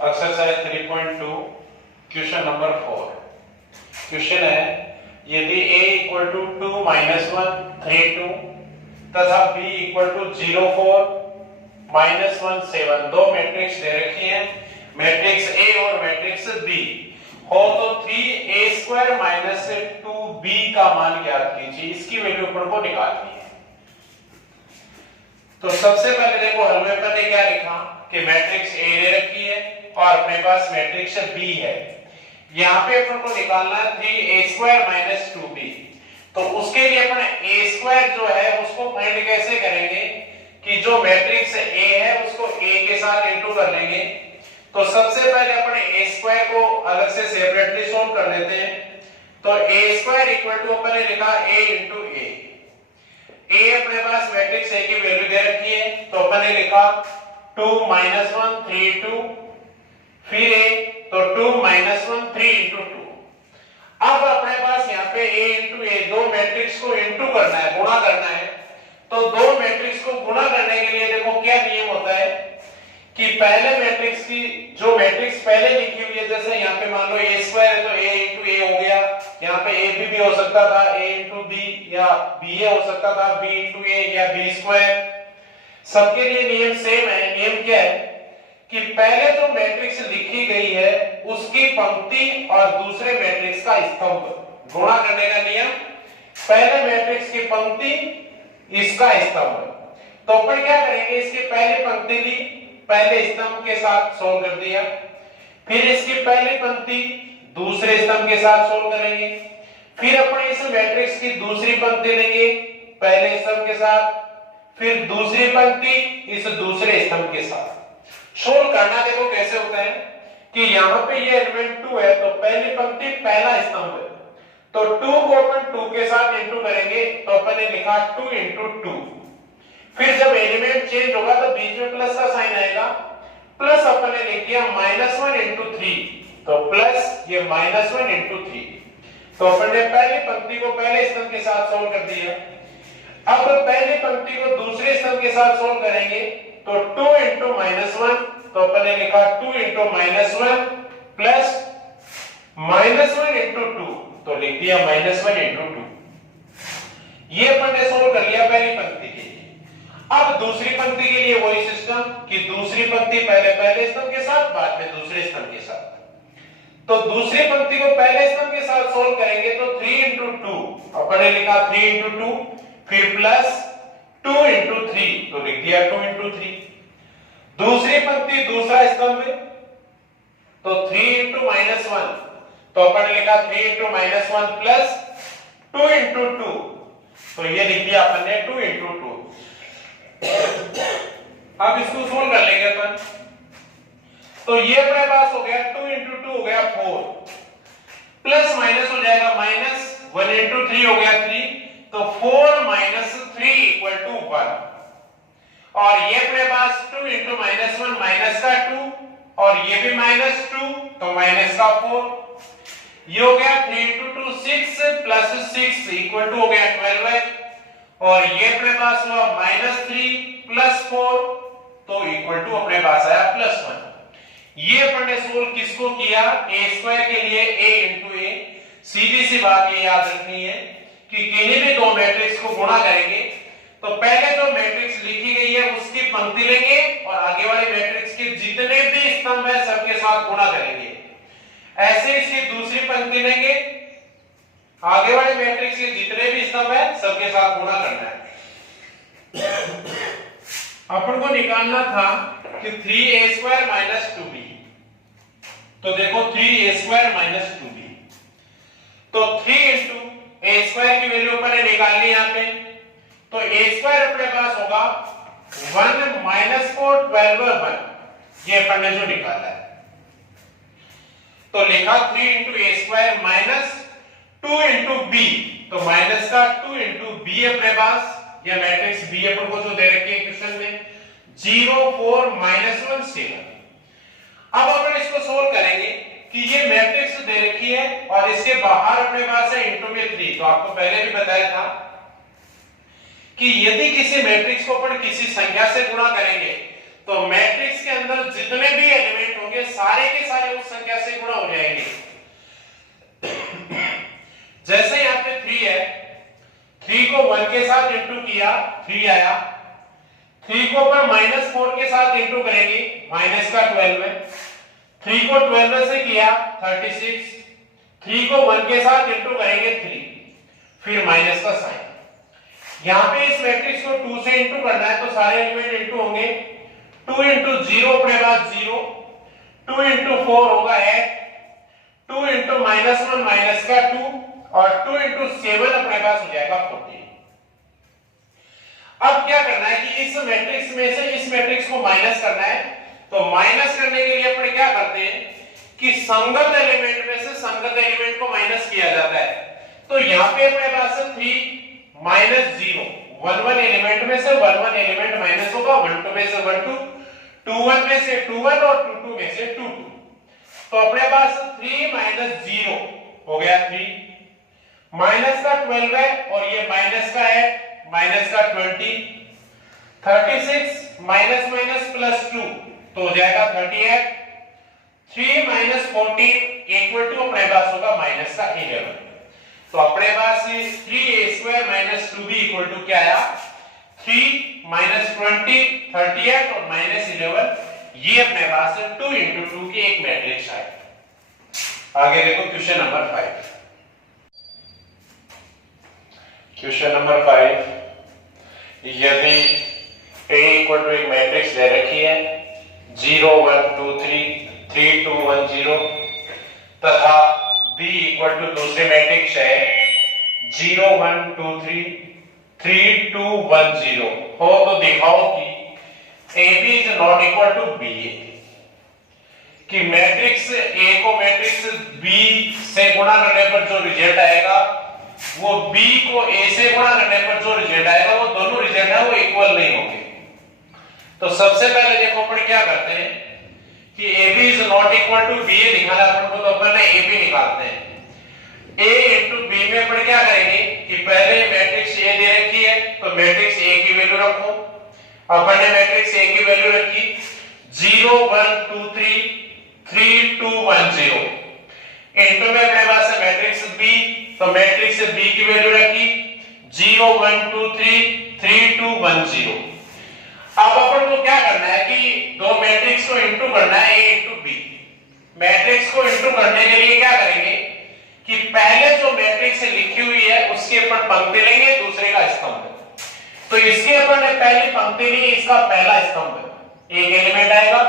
Exercise 3.2 question number 4। Question है यदि a equal to 2 -1 3 2 तथा b इक्वल टू 0 4 -1 7 दो मैट्रिक्स दे रखी है, मैट्रिक्स a और मैट्रिक्स b हो तो 3a² - 2b का मान ज्ञात कीजिए। इसकी वैल्यू अपन को निकालनी है। तो सबसे पहले देखो हल में अपन ने क्या लिखा कि मैट्रिक्स a दे रखी है और अपने पास मैट्रिक्स b है। यहाँ पे अपन को निकालना है 3a² - 2b। तो उसके लिए अपन a² जो है उसको फाइंड कैसे करेंगे कि जो मैट्रिक्स a है उसको a के साथ इंटू कर लेंगे। तो सबसे पहले अपन a² को अलग से सेपरेटली सॉल्व कर लेते हैं। तो a² इक्वल टू अपन ने लिखा a इंटू a। a अपने पास मैट्रिक्स a की वैल्यू दे रखी है तो अपन ने लिखा 2 - 1 3 2 फिर a तो 2 - 1 3 * 2। अब अपने पास यहाँ पे a इंटू a दो मैट्रिक्स को इंटू करना है, गुणा करना है। तो दो मैट्रिक्स को गुणा करने के लिए देखो क्या नियम होता है कि पहले मैट्रिक्स की जो मैट्रिक्स पहले लिखी हुई है, जैसे यहाँ पे मान लो a² है तो a इंटू a हो गया, यहाँ पे a भी हो सकता था a इंटू b या b हो सकता था b इंटू a या b²। सबके लिए नियम सेम है। नियम क्या है कि पहले जो मैट्रिक्स लिखी गई है उसकी पंक्ति और दूसरे मैट्रिक्स का स्तंभ गुणा करने का नियम। पहले मैट्रिक्स की पंक्ति इसका स्तंभ। तो अपन क्या करेंगे, इसकी पहली पंक्ति ली, पहले स्तंभ के साथ सोल्व कर दिया, फिर इसकी पहली पंक्ति दूसरे स्तंभ के साथ सोल्व करेंगे, फिर अपन इस मैट्रिक्स की दूसरी पंक्ति लेंगे पहले स्तंभ के साथ, फिर दूसरी पंक्ति इस दूसरे स्तंभ के साथ सोल्व करना। देखो कैसे होता है कि यहाँ पे ये एलिमेंट 2 है तो पहली पंक्ति पहला स्तंभ है, तो 2 को अपन 2 के साथ इंटू करेंगे तो अपन ने लिखा 2 * 2। फिर जब एलिमेंट चेंज होगा तो बीच में प्लस का साइन आएगा, प्लस अपन ने लिख दिया -1 * 3 तो प्लस ये -1 * 3। तो अपन ने पहली पंक्ति को पहले स्तंभ के साथ सोल्व कर दिया। अब पहली पंक्ति को दूसरे स्तंभ के साथ सोल्व करेंगे तो 2 * -1 तो अपन ने लिखा 2 * -1 प्लस -1 * 2 तो लिख दिया -1 * 2। ये अपन ने सोल्व कर लिया पहली पंक्ति के लिए। अब दूसरी पंक्ति के लिए वही सिस्टम कि दूसरी पंक्ति पहले स्तंभ के साथ बाद में दूसरे स्तंभ के साथ। तो दूसरी पंक्ति को पहले स्तंभ के साथ सोल्व करेंगे तो 3 * 2 अपन ने लिखा 3 * 2 फिर प्लस 2 * 3 तो लिख दिया 2 * 3। दूसरी पंक्ति दूसरा स्तंभ तो 3 * -1 तो अपन ने लिखा 3 * -1 प्लस 2 * 2 तो ये लिख दिया अपन ने 2 * 2। अब इसको सोल्व कर लेंगे अपन। तो ये अपने पास हो गया 2 * 2 हो गया 4 प्लस माइनस हो जाएगा -1 * 3 हो गया 3 तो 4 - 3 = 1। और ये अपने पास 2 * -1 माइनस का 2 और ये भी -2 तो माइनस का 4। ये हो गया 3 * 2 6 प्लस 6 इक्वल टू हो गया 12 है। और ये अपने पास हुआ -3 प्लस 4 तो इक्वल टू अपने पास आया +1। ये अपन ने सोल्व किसको किया, a² के लिए a इंटू a। सीधी सी बात ये याद रखनी है कि किन्हीं भी दो मैट्रिक्स को गुणा करेंगे तो पहले जो मैट्रिक्स लिखी गई है उसकी पंक्ति लेंगे और आगे वाले मैट्रिक्स के जितने भी स्तंभ है सबके साथ गुणा करेंगे। ऐसे इसकी दूसरी पंक्ति लेंगे, आगे वाले मैट्रिक्स के जितने भी स्तंभ है सबके साथ गुणा करना है। अपन को निकालना था कि 3a² - 2b। तो देखो 3a² - 2b तो 3 * a² की वैल्यू अपन ने निकालनी यहां पे। तो a² अपने पास होगा 1 - 4 12 1 ये अपन ने जो निकाला है। तो लिखा 3 * a² - 2 * b तो माइनस का 2 * b अपने पास ये मैट्रिक्स b अपन को जो दे रखी है क्वेश्चन में 0 4 -1 7। अब अपन इसको सोल्व करेंगे कि ये मैट्रिक्स दे रखी है और इसके बाहर अपने पास है इंटू में 3। तो आपको पहले भी बताया था कि यदि किसी मैट्रिक्स को अपन किसी संख्या से गुणा करेंगे तो मैट्रिक्स के अंदर जितने भी एलिमेंट होंगे सारे संख्या से गुणा हो जाएंगे। जैसे यहाँ पे 3 है, 3 को 1 के साथ इंटू किया 3 आया, 3 को पर -4 के साथ इंटू करेंगे माइनस का 12 है, 3 को 12 से किया 36, 3 को 1 के साथ इंटू करेंगे 3, फिर माइनस का साइन। यहां पे इस मैट्रिक्स को 2 से इंटू करना है तो सारे एलिमेंट इंटू होंगे। 2 इंटू 0 अपने पास 0, 2 इंटू 4 होगा 8, 2 इंटू -1 माइनस का 2 और 2 इंटू 7 अपने पास हो जाएगा 14। अब क्या करना है कि इस मैट्रिक्स में से इस मैट्रिक्स को माइनस करना है। तो माइनस करने के लिए अपने क्या करते हैं कि संगत एलिमेंट में से संगत एलिमेंट को माइनस किया जाता है। तो यहां पे अपने पास 3 -0, 1 1 एलिमेंट में से 1 1 एलिमेंट माइनस होगा, 1 2 में से 1 2, 2 1 में से 2 1 और 2 2 में से 2 2। तो अपने पास 3 -0 हो गया 3, माइनस का 12 है और ये माइनस का 8, माइनस का 20, 36 माइनस माइनस प्लस 2 तो हो जाएगा 38, 3 -14 इक्वल टू अपने पास होगा माइनस का 11। तो अपने पास 3a² - 2b इक्वल टू क्या आया, 3 -20 38 और -11। ये अपने पास 2 इंटू 2 की एक मैट्रिक्स है। आगे देखो क्वेश्चन नंबर 5। क्वेश्चन नंबर 5, यदि a इक्वल टू एक मैट्रिक्स दे रखी है 0 1 2 3 3 2 1 0 तथा b इक्वल टू दूसरी मैट्रिक्स है 0 1 2 3 3 2 1 0 हो, तो दिखाओ कि AB is not equal to BA, कि मैट्रिक्स A को मैट्रिक्स B से गुणा करने पर जो रिजल्ट आएगा वो B को A से गुणा करने पर जो रिजल्ट आएगा वो दोनों रिजल्ट है वो इक्वल नहीं होंगे। तो सबसे पहले देखो अपन क्या करते हैं कि AB is not equal to BA दिखाना अपन को, तो अपन AB निकालते हैं। A इंटू B में अपन क्या करेंगे कि पहले मैट्रिक्स A दे रखी है तो मैट्रिक्स A की वैल्यू रखो। अपन ने मैट्रिक्स A की वैल्यू रखी 0 1 2 3 3 2 1 0, इंटू में अपने पास है मैट्रिक्स B, तो मैट्रिक्स B की वैल्यू रखी 0 1 2 3 3 2 1 0। अब अपन को क्या करना है कि दो मैट्रिक्स को इंटू करना है A इंटू B। मैट्रिक्स को इंटू करने के लिए क्या करेंगे कि पहले जो मैट्रिक्स लिखी हुई है उसके अपन पंक्ति लेंगे, दूसरे का स्तंभ। तो इसके अपन ने पहली पंक्ति ली, इसका पहला स्तंभ एक एलिमेंट आएगा,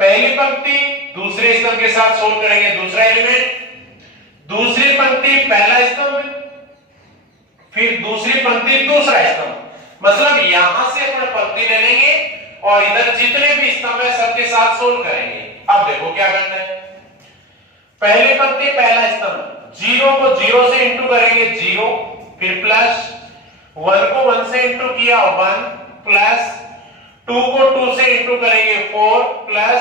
पहली पंक्ति दूसरे स्तंभ के साथ सोल्व करेंगे दूसरा एलिमेंट, दूसरी पंक्ति पहला स्तंभ, फिर दूसरी पंक्ति दूसरा स्तंभ। मतलब यहां से अपन पंक्ति ले लेंगे और इधर जितने भी स्तंभ है सबके साथ सोल्व करेंगे। अब देखो क्या करना है, पहली पंक्ति पहला स्तंभ 0 को 0 से इंटू करेंगे 0, फिर प्लस 1 को 1 से इंटू किया 1, प्लस 2 को 2 से इंटू करेंगे 4, प्लस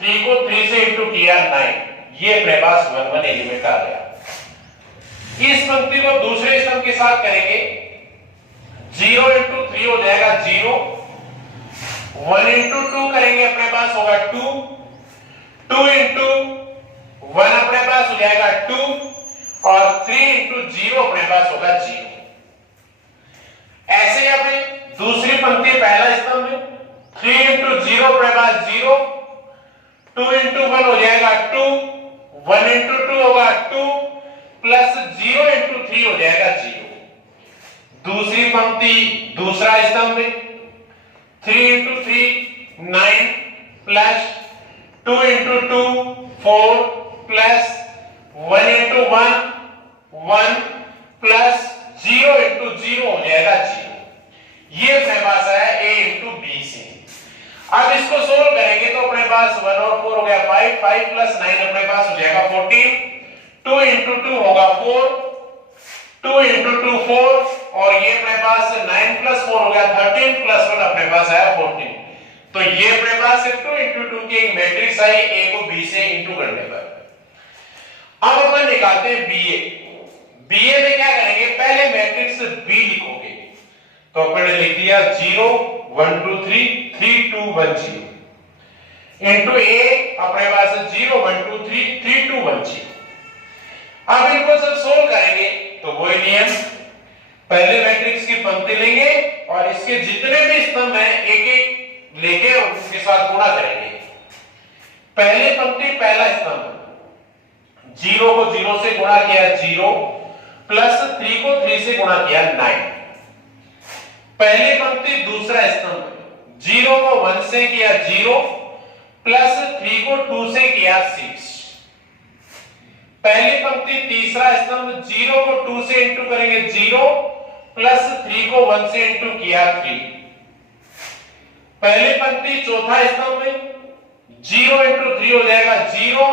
3 को 3 से इंटू किया 9। ये अपने पास 1 1 एलिमेंट आ गया। इस पंक्ति को दूसरे स्तंभ के साथ करेंगे 0 इंटू 3 हो जाएगा 0, 1 इंटू 2 करेंगे अपने पास होगा 2, 2 इंटू 1 अपने पास हो जाएगा 2 और 3 इंटू 0 अपने पास होगा 0। ऐसे अपने दूसरी पंक्ति पहला स्तंभ 3 इंटू 0 अपने पास 0, 2 इंटू 1 हो जाएगा 2, 1 इंटू 2 होगा 2 प्लस 0 इंटू 3 हो जाएगा 0। दूसरी पंक्ति दूसरा स्तंभ 3 into 3 9 plus 2 into 2 4 plus 1 into 1 1 plus 0 into 0 हो जाएगा 0। ये अपने पास है A इंटू B से। अब इसको सोल्व करेंगे तो अपने पास 1 और 4 हो गया 5, 5 प्लस 9 अपने पास हो जाएगा 14, 2 इंटू 2 होगा 4, 2 इंटू 2 4 और ये अपने पास 9 प्लस 4 हो गया 13 प्लस 1 अपने पास आया 14। तो ये अपने पास 2 इंटू 2 की एक मैट्रिक्स आई A को B से इंटू करने पर। अब अपन निकालते हैं BA। BA में क्या करेंगे, पहले मैट्रिक्स B लिखोगे तो अपन ने लिख दिया 0 1 2 3 3 2 1 0, इंटू ए अपने पास 0 1 2 3 3 2 1 0। अब इनको जब सोल्व करेंगे तो वही नियम, पहले मैट्रिक्स की पंक्ति लेंगे और इसके जितने भी स्तंभ हैं एक एक लेके और उसके साथ गुणा करेंगे। पहले पंक्ति पहला स्तंभ 0 को 0 से गुणा किया 0 प्लस 3 को 3 से गुणा किया 9। पहली पंक्ति दूसरा स्तंभ 0 को 1 से किया 0 प्लस 3 को 2 से किया 6। पहली पंक्ति तीसरा स्तंभ 0 को 2 से इंटू करेंगे 0 प्लस 3 को 1 से इंटू किया 3। पहली पंक्ति चौथा स्तंभ 0 इंटू 3 हो जाएगा 0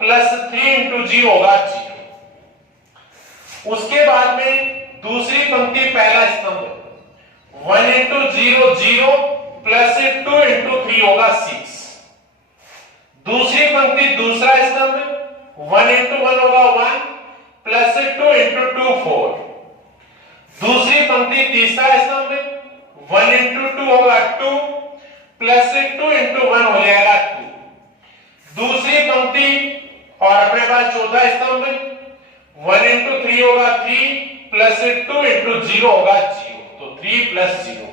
प्लस 3 इंटू 0 होगा 0। उसके बाद में दूसरी पंक्ति पहला स्तंभ 1 इंटू 0 0 प्लस 2 इंटू 3 होगा 6। दूसरी पंक्ति दूसरा स्तंभ 1 इंटू 1 होगा 1 प्लस 2 इंटू 2 4। दूसरी पंक्ति तीसरा स्तंभ 1 इंटू 2 होगा 2 प्लस 2 इंटू 1 हो जाएगा 2। दूसरी पंक्ति और अपने पास चौथा स्तंभ 1 इंटू 3 होगा 3 प्लस 2 इंटू 0 होगा 0, तो 3 प्लस 0।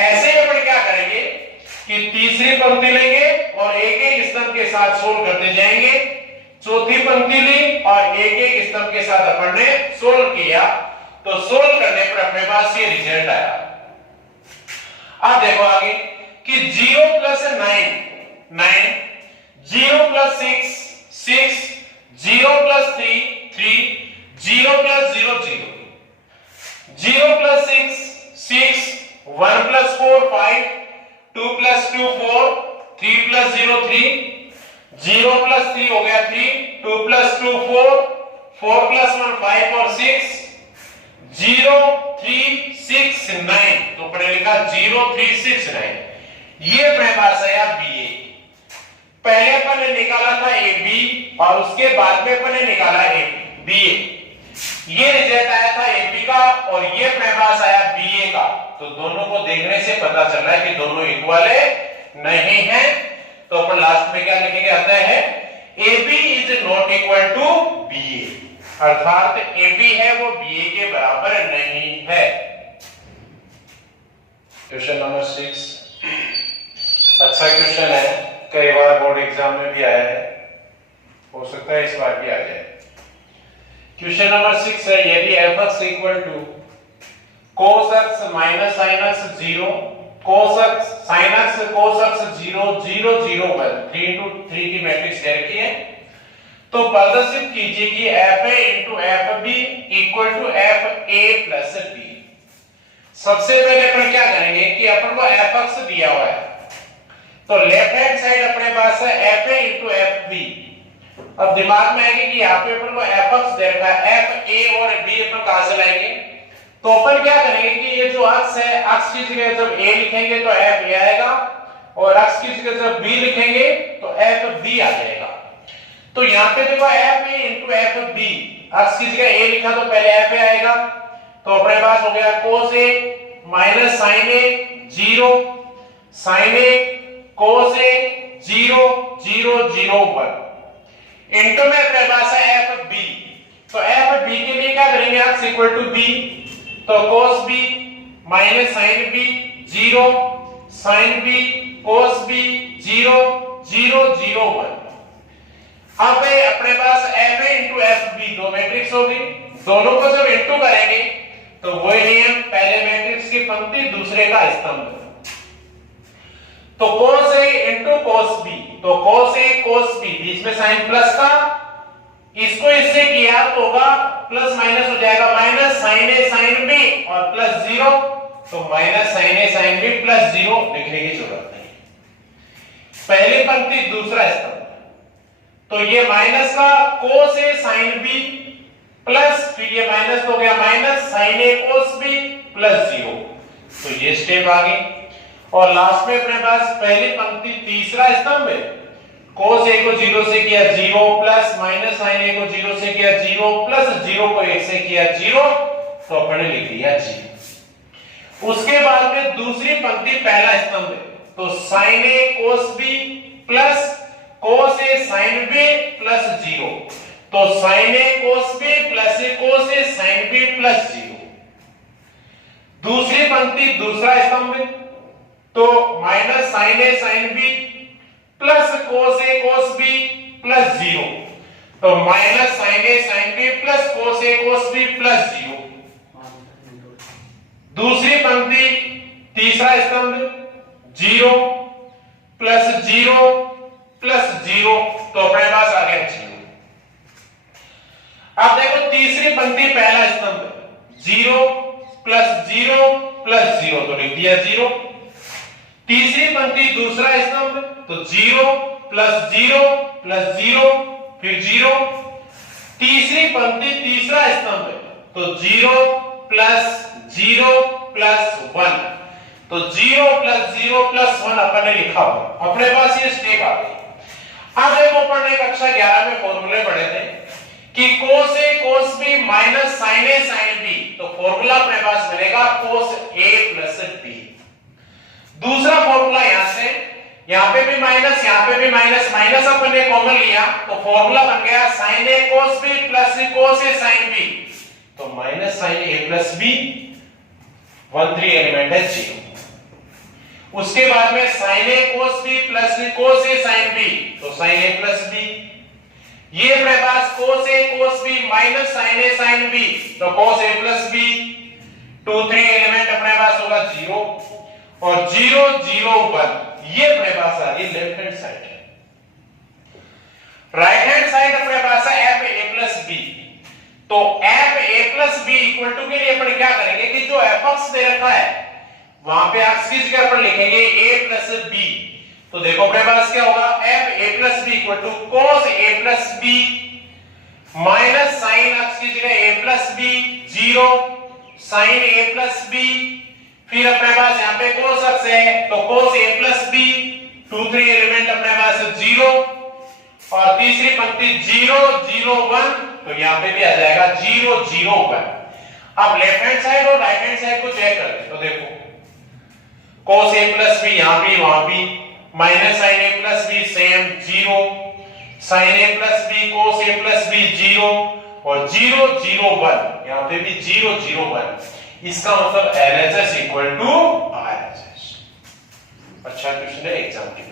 ऐसे अपन क्या करेंगे कि तीसरी पंक्ति लेंगे और एक एक स्तंभ के साथ सोल्व करते जाएंगे। चौथी पंक्ति ली और एक एक स्तंभ के साथ अपन ने सोल्व किया, तो सोल्व करने पर अपने पास ये रिजल्ट आया। अब देखो आगे कि 0 plus 9 9, 0 plus 6 6, 0 plus 3 3, 0 plus 0 0, 0 plus 6 6, 1 plus 4 5, 2 plus 2 4, 3 plus 0 3, 0 plus 3 हो गया 3, 2 प्लस 2 4, 4 प्लस 1 5 और 6, 0 3 6 9, तो पढ़े लिखा 0 3 6 9। ये अपने पास आया BA। पहले अपन ने निकाला था AB और उसके बाद में अपन ने निकाला BA। ये रिजल्ट आया था AB का और ये अपने पास आया BA का, तो दोनों को देखने से पता चल रहा है कि दोनों इक्वल नहीं है। तो अपन लास्ट में क्या लिखेंगे, आता है AB is not equal to BA, अर्थात AB है वो BA के बराबर नहीं है। क्वेश्चन नंबर 6 अच्छा क्वेश्चन है, कई बार बोर्ड एग्जाम में भी आया है, हो सकता है इस बार भी आ जाए। क्वेश्चन नंबर 6 है, यदि fx equal to cos x minus sin x 0, cos x sin x cos x 0 0 0 1 3 into 3 की मैट्रिक्स दे रखी है, तो प्रदर्शित कीजिए कि fa into fb equal to fa plus b। सबसे पहले अपन क्या करेंगे कि अपन को fx दिया हुआ है, तो लेफ्ट हैंड साइड अपने पास है fa into fb। अब दिमाग में आएगा कि यहाँ पे अपन को fx दे रखा है, fa और b अपन कहां से लाएंगे, तो अपन क्या करेंगे कि ये जो अक्ष है, अक्ष की जगह जब a लिखेंगे तो fa आएगा और अक्ष की जगह जब b लिखेंगे तो fb आ जाएगा। तो यहाँ पे देखो fa into fb, अक्ष की जगह a लिखा तो पहले fa आएगा, तो अपने पास हो गया cos a minus sin a 0, sin a cos a 0 0 0 1 into में अपने पास है fb। तो fb के लिए क्या करेंगे, x इक्वल टू b, तो cos b minus sin b 0, sin b cos b 0 0 0 1। अब अपने पास fa into fb दो मैट्रिक्स होगी, दोनों को जब इंटू करेंगे तो वही नियम, पहले मैट्रिक्स की पंक्ति दूसरे का स्तंभ। तो cos a into cos b, तो cos a cos b, बीच में साइन प्लस का, इसको इससे किया तो होगा प्लस माइनस हो जाएगा, minus sin a sin b और प्लस 0, तो minus sin a sin b plus 0 लिखने की जरूरत नहीं। पहली पंक्ति दूसरा स्तंभ, तो ये माइनस का cos a sin b plus, फिर ये माइनस हो गया minus sin a cos b plus 0, तो ये स्टेप आ गई। और लास्ट में अपने पास पहली पंक्ति तीसरा स्तंभ है, cos a को 0 से किया 0 प्लस माइनस sin a को 0 से किया 0 प्लस 0 को 1 से किया 0, तो अपन ने लिख दिया 0। उसके बाद में दूसरी पंक्ति पहला स्तंभ है, तो sin a cos b sin b plus 0, तो sin a cos b plus cos a sin b plus 0। दूसरी पंक्ति दूसरा स्तंभ, तो minus sin a sin b plus cos a cos b plus 0, तो minus sin a sin b plus cos a cos b plus 0। दूसरी पंक्ति तीसरा स्तंभ 0 प्लस 0 प्लस 0, तो अपने पास आ गया 0। अब देखो तीसरी पंक्ति पहला स्तंभ 0 प्लस 0 प्लस 0, तो लिख दिया 0। तीसरी पंक्ति दूसरा स्तंभ, तो 0 प्लस 0 प्लस 0 फिर 0। तीसरी पंक्ति तीसरा स्तंभ, तो 0 प्लस 0 प्लस 1, तो 0 प्लस 0 प्लस 1 अपन ने लिखा हुआ, अपने पास ये स्टेप आ गई। अब देखो अपन ने कक्षा 11 में फॉर्मूले पढ़े थे कि cos a cos b minus sin a sin b, तो फॉर्मूला अपने पास मिलेगा cos a प्लस b। दूसरा फॉर्मूला यहां से, यहां पे भी माइनस, यहां पे भी माइनस, माइनस अपन ने कॉमन लिया, तो फॉर्मूला बन गया sin a cos b plus cos a sin b, तो minus sin a plus b, 1 3 element है 0। उसके बाद में sin a cos b plus cos a sin b, तो sin a प्लस b। ये अपने पास cos a cos b minus sin a sin b, तो cos a plus b, 2 3 element अपने पास होगा 0 और 0 0 1, ये अपने पास आ गई left hand side. Right hand side अपने पास है f a प्लस b, तो f a plus b equal to के लिए अपन क्या करेंगे कि जो f दे रखा है वहां पे x की जगह पर लिखेंगे a प्लस b, तो देखो अपने पास क्या होगा f a plus b equal to cos a plus b minus sin x की जगह a plus b 0 sin a plus b, फिर अपने पास यहाँ पे cos x है, तो cos a plus b, 2 3 element अपने पास 0 और तीसरी पंक्ति 0 0 1, तो यहाँ पे भी आ जाएगा 0 0 1। अब लेफ्ट हैंड साइड और राइट हैंड साइड को चेक करते, तो देखो cos a प्लस b यहां भी वहां भी, minus sin a plus b same 0, sin a plus b cos a plus b 0 और 0 0 1, यहां पे भी 0 0 1। इसका मतलब LHS इक्वल टू RHS। अच्छा क्वेश्चन है एग्जाम के